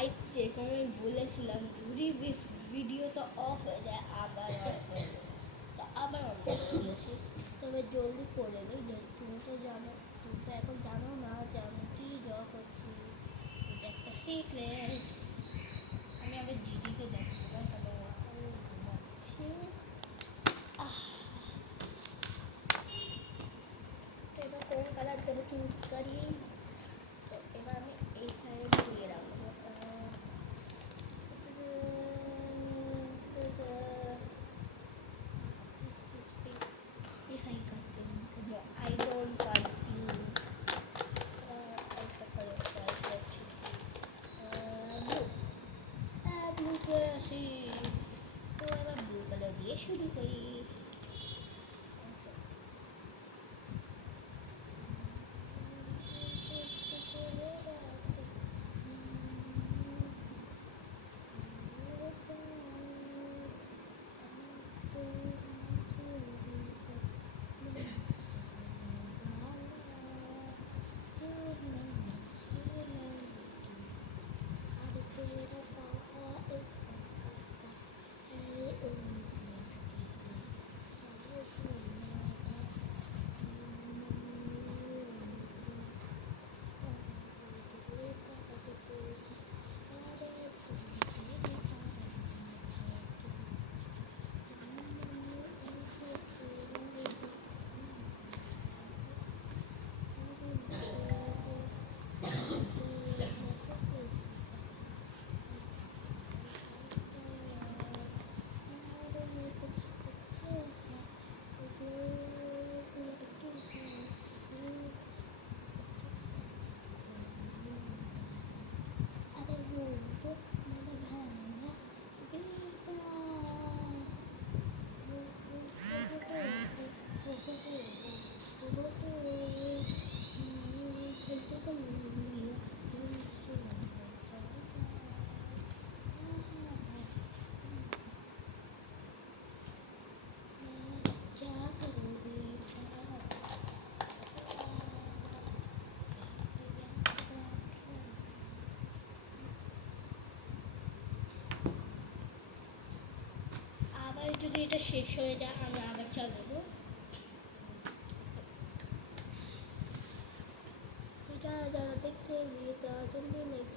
গাইস যেরকম আমি বলেছিলাম যদি ভিডিওটা অফ হয়ে যায় আবার অন করবো, তো আবার অন করে দিয়েছি। তবে জলদি করে দিই, যে তুমি তো জানো, তুমি তো এখন জানো না যে আমি কী জব করছি, এটা একটা সিক্রেট। আমি আবার দিদিকে দেখবো না, তাহলে আমি ঘুমাচ্ছি। তো এবার কোন কালার দেবো চুজ করি। তো এবার আমি এই সাইডে ঘুরিয়ে রাখবো। Yes, I got pink. No, I don't want pink. একটা color try করছি। Blue. Blue করে আসি। তো এবার blue color দিয়ে শুরু করি। যদি এটা শেষ হয়ে যায় আমি আবার চালাবো। যারা যারা দেখছে ভিডিওটা জলদি লাইক